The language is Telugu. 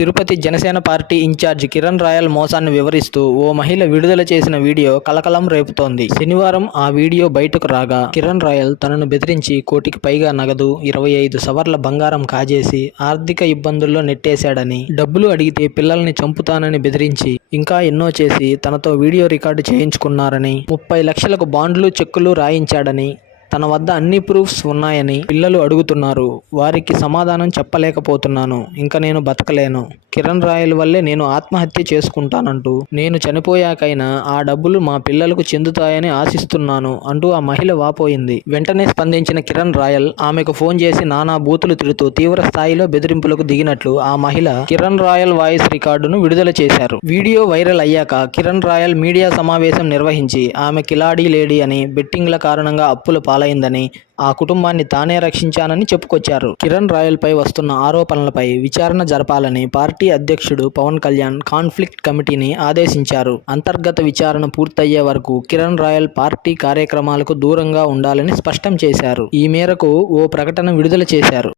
తిరుపతి జనసేన పార్టీ ఇన్ఛార్జ్ కిరణ్ రాయల్ మోసాన్ని వివరిస్తూ ఓ మహిళ విడుదల చేసిన వీడియో కలకలం రేపుతోంది. శనివారం ఆ వీడియో బయటకు రాగా కిరణ్ రాయల్ తనను బెదిరించి కోటికి పైగా నగదు, 25 సవర్ల బంగారం కాజేసి ఆర్థిక ఇబ్బందుల్లో నెట్టేశాడని, డబ్బులు అడిగితే పిల్లల్ని చంపుతానని బెదిరించి ఇంకా ఎన్నో చేసి తనతో వీడియో రికార్డు చేయించుకున్నారని, 30 లక్షలకు బాండ్లు, చెక్కులు రాయించాడని, తన వద్ద అన్ని ప్రూఫ్స్ ఉన్నాయని పిల్లలు అడుగుతున్నారు. వారికి సమాధానం చెప్పలేకపోతున్నాను. ఇంక నేను బతకలేను. కిరణ్ రాయల్ వల్లే నేను ఆత్మహత్య చేసుకుంటానంటూ, నేను చనిపోయాకైనా ఆ డబ్బులు మా పిల్లలకు చెందుతాయని ఆశిస్తున్నాను అంటూ ఆ మహిళ వాపోయింది. వెంటనే స్పందించిన కిరణ్ రాయల్ ఆమెకు ఫోన్ చేసి నానా బూతులు తిడుతూ తీవ్ర స్థాయిలో బెదిరింపులకు దిగినట్లు ఆ మహిళ కిరణ్ రాయల్ వాయిస్ రికార్డును విడుదల చేశారు. వీడియో వైరల్ అయ్యాక కిరణ్ రాయల్ మీడియా సమావేశం నిర్వహించి ఆమె కిలాడీ లేడీ అని, బెట్టింగ్ల కారణంగా అప్పుల పాలైందని, ఆ కుటుంబాన్ని తానే రక్షించానని చెప్పుకొచ్చారు. కిరణ్ రాయల్ పై వస్తున్న ఆరోపణలపై విచారణ జరపాలని పార్టీ అధ్యక్షుడు పవన్ కళ్యాణ్ కాన్ఫ్లిక్ట్ కమిటీని ఆదేశించారు. అంతర్గత విచారణ పూర్తయ్యే వరకు కిరణ్ రాయల్ పార్టీ కార్యక్రమాలకు దూరంగా ఉండాలని స్పష్టం చేశారు. ఈ మేరకు ఓ ప్రకటన విడుదల చేశారు.